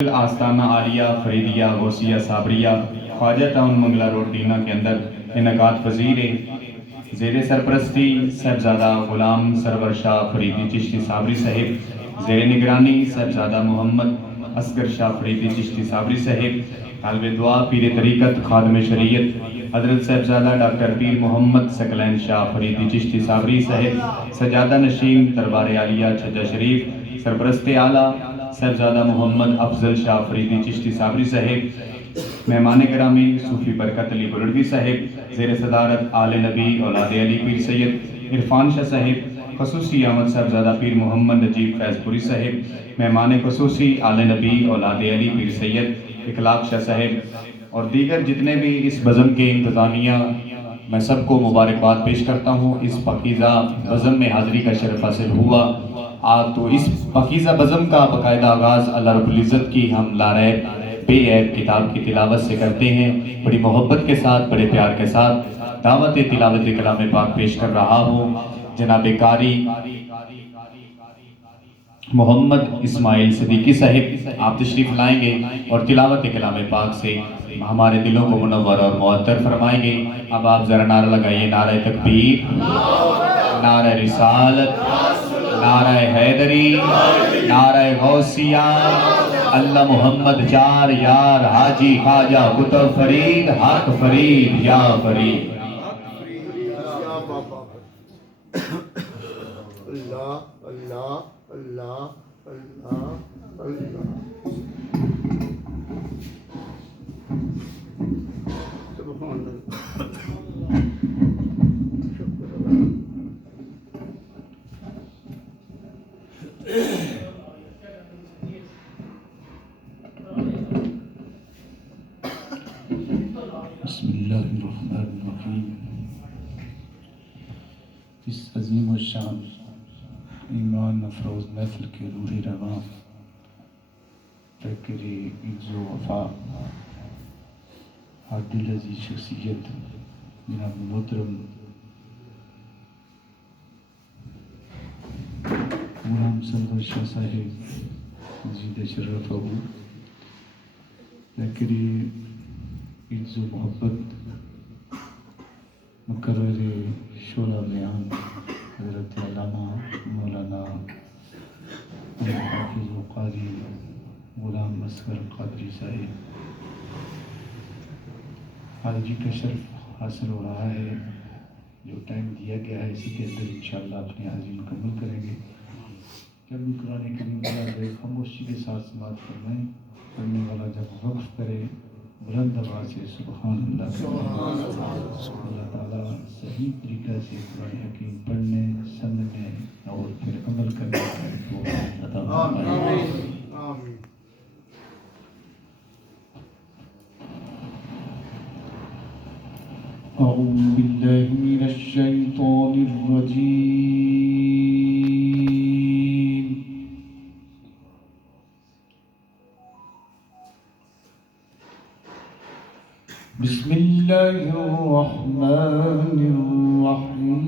आस्ताना आलिया फरीदिया गौसिया साबरिया ख्वाजा टाउन मंगला रोड दीना के अंदर इनकात पजीर ज़ेर सरपरस्ती साहबजादा ग़ुलाम सरवर शाह फरीदी चिश्ती साबरी साहिब, ज़ेर निगरानी साहबजादा मोहम्मद असगर शाह फरीदी चिश्ती साबरी साहिब, तालिब दुआ पीर तरीक़त खादम शरीयत हज़रत साहबजादा डॉक्टर पीर मोहम्मद सकलैन शाह फरीदी चिश्ती साबरी साहिब, सजादा नशीन दरबार आलिया छज्जा शरीफ, सरपरस्त आला साहबजादा मोहम्मद अफजल शाह फरीदी चिश्ती साबरी साहिब, मेहमान गिरामी सूफी बरकत अली बुलड़वी साहिब, ज़ेर सदारत आले नबी औलाद अली पीर सैयद इरफान शाह साहिब, खसूसी आमद साहबजादा पीर मोहम्मद नजीब फैज़पुरी साहिब, मेहमान खसूसी आले नबी औलाद अली पीर सैयद इखलाक शाह साहिब और दीगर जितने भी इस बज़म के इंतज़ामिया, मैं सबको मुबारकबाद पेश करता हूँ। इस पाकीज़ा बज़म में हाज़िरी का शरफ़ हासिल हुआ। तो इस पाकीज़ा बज़म का बाकायदा आगाज़ अल्लाह रब्बुल इज़्ज़त की हम लारैब बेऐब किताब की तिलावत से करते हैं। बड़ी मोहब्बत के साथ, बड़े प्यार के साथ दावत तिलावत कलाम पाक पेश कर रहा हूँ। जनाब कारी मोहम्मद इस्माइल सिद्दीकी साहिब आप तशरीफ़ लाएंगे और तिलावत कलाम पाक से हमारे दिलों को मुनव्वर और मुअत्तर फरमाएंगे। अब आप ज़रा नारा लगाइए, नारा तकबीर, नारा रिसालत, नारा हैदरी, नारा गौसिया, अल्लाह मोहम्मद चार यार हाजी ख्वाजा कुतुब फरीद हक फरीद या फरीद। अल्लाह अल्लाह अल्लाह अल्लाह अल्लाह। सुभान बिस्मिल्लाहिर्रहमानिर्रहीम। इस अजीम व शान ईमान अफरोज़ महफिल के रूह रवां फ़िक्र इज़्ज़ो वफ़ा आदिल अज़ीज़ शख्सियत जनाब मोहतरम ग़ुलाम सरवर शाह साहिब ज़ीद शर्फ़हू, फ़िक्र इज़्ज़ो मोहब्बत मुकर्रर शोला बयान हज़रत अल्लामा मौलाना हाफ़िज़ व क़ारी ग़ुलाम असगर क़ादरी साहिब, हाजी का शर्फ हासिल हो रहा है। जो टाइम दिया गया है इसी के अंदर इंशाअल्लाह अपनी हाज़िरी मुकम्मल करेंगे। जब भी कुरान करीम का खामोशी के साथ समाअत फरमाएं, पढ़ने वाला जब वक़्फ़ करे बुलंद आवाज़ से सुभान अल्लाह। अल्लाह ताला सही तरीक़ा से कुरान हकीम पढ़ने, समझने और फिर अमल करने का अता फरमाए। अऊज़ु बिल्लाहि मिनश शैतानिर रजीम। बिस्मिल्लाहिर रहमानिर रहीम।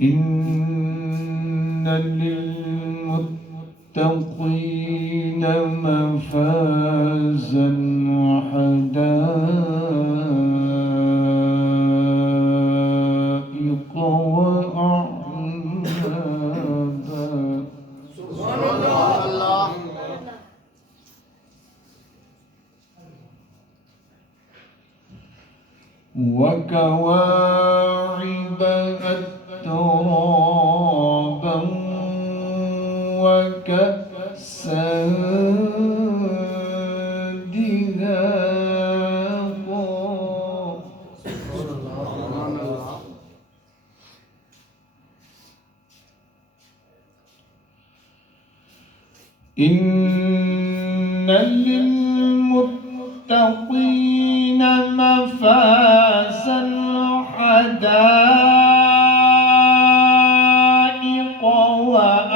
इन्ना लिल्मुत्तक़ीन मफ़ाज़न हदाइक़ व अअनाबा। वकवाइब अत्तराबा वकअसन दिहाक़ा। इन्ना लिल्मुत्तक़ीन मफ़ाज़न हदाइक़ व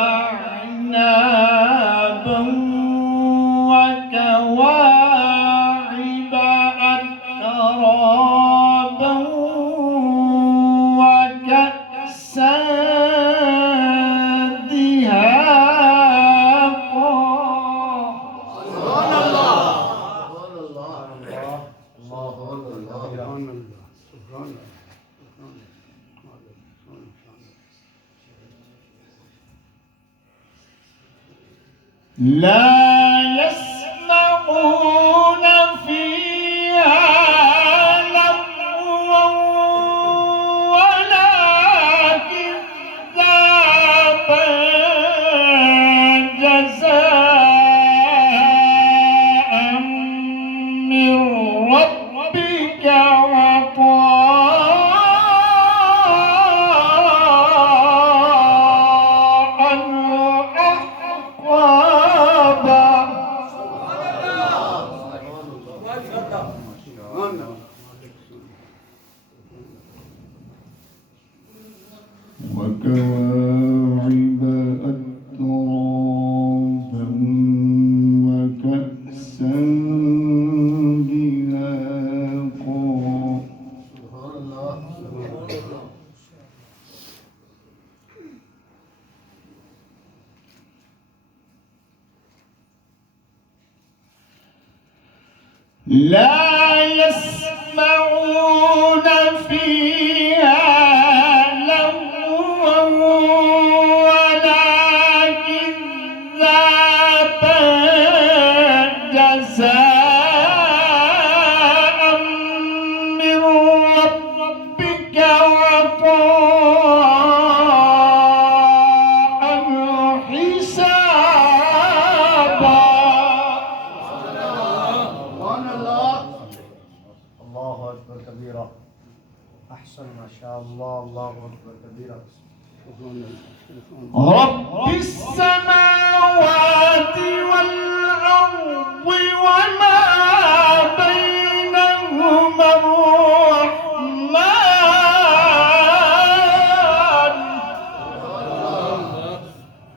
अअनाबा। لا يسمعون فيها لغوا ولا كذابا جزاء من ربك وكواعب أترابا وكأسا دهاقا لا يسمعون فيها لغوا ولا كذابا جزاء من ربك عطاء حسابا. الله أكبر كبيرا. أحسن ما شاء الله. الله أكبر كبيرا. رب السماوات والأرض وما بينهما الرحمن.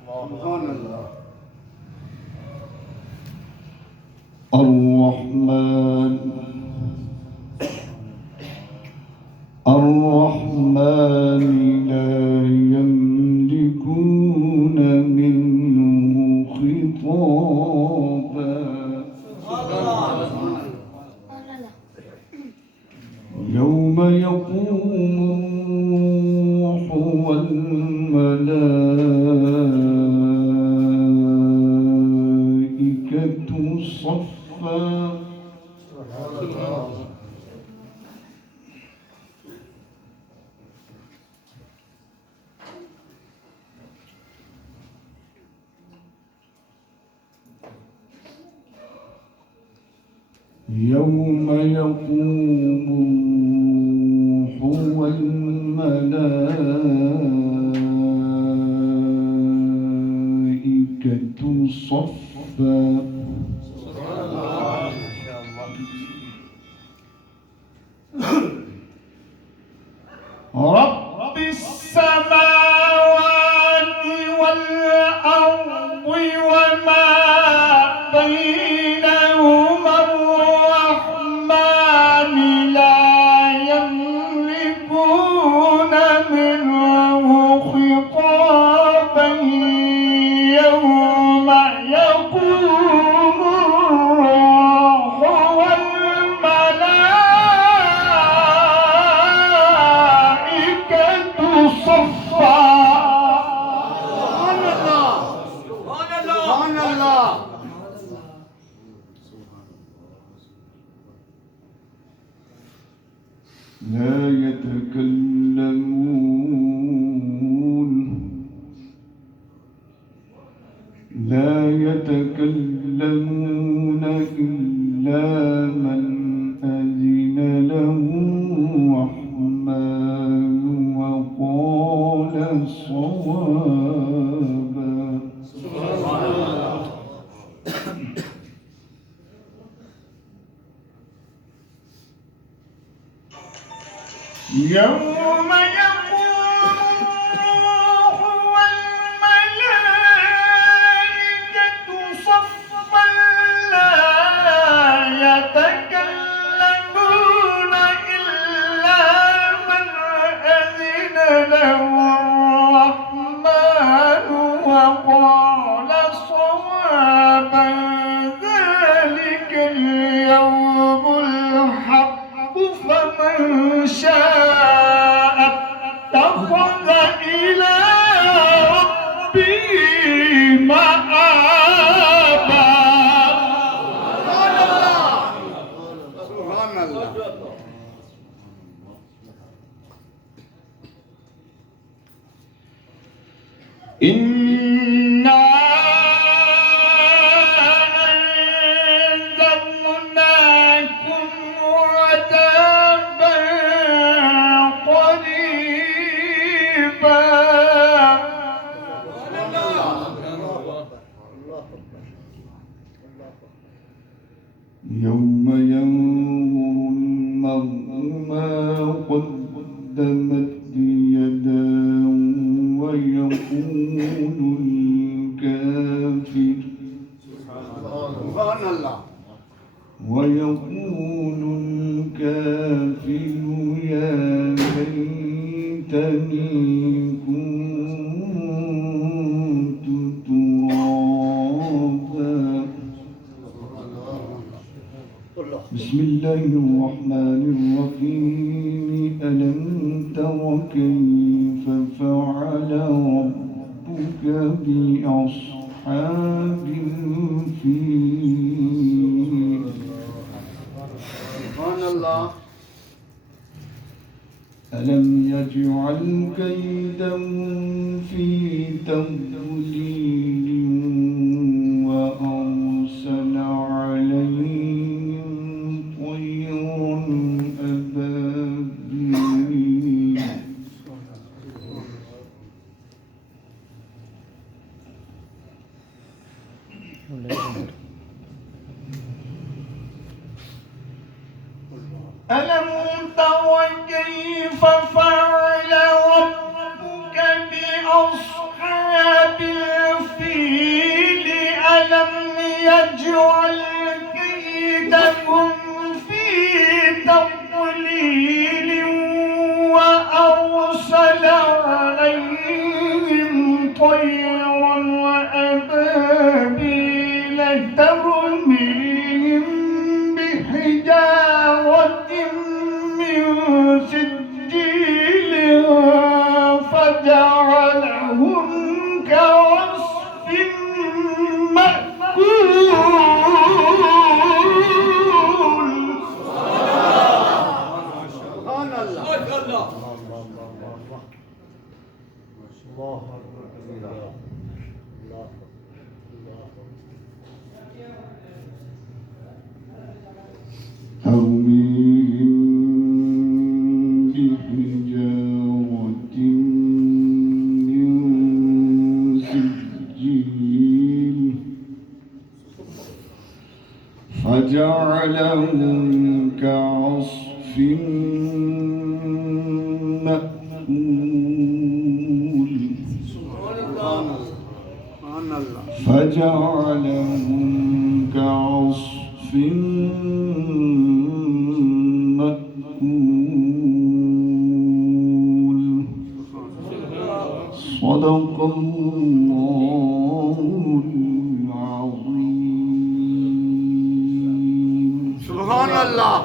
سبحان الله. الرحمن الرحمن لا يملكون منه خطابا. يوم يقوم الروح والملائكة صفا. يوم يقوم الروح والملائكة صفا. رب السماوات والأرض وما بينهما الرحمن لا يملكون منه خطابا. يوم يقوم الروح والملائكة صفا. سبحان الله. لا يتكلمون إلا من أذن له الرحمن وقال صوابا. يوم يقوم الروح والملائكة صفا لا يتكلمون إلا من أذن له الرحمن وقال صوابا. ذلك اليوم الحق فمن شاء اتخذ إلى ربه مآبا. يوم ينظر المرء ما قدمت يداه ويقول الكافر يا ليتني كنت ترابا. بسم الله الرحمن الرحيم. ألم تر كيف فعل ربك بأصحاب الفيل؟ سبحان الله. ألم يجعل كيدهم في تضليل وأرسل عليهم طيرا أبابيل. ألم تر كيف فعل ربك بأصحاب الفيل؟ ألم يجعل كيدهم في تضليل وأرسل عليهم طيرا وأبابيل ترميهم بحجارة من سجيل فجعلهم كعصف مأكول. سبحان الله. الله أكبر كبيرا. الله ترميهم بحجارة من سجيل فجعلهم كعصف مأكول. فجعلهم كعصف مأكول. صدق الله العظيم. سبحان الله.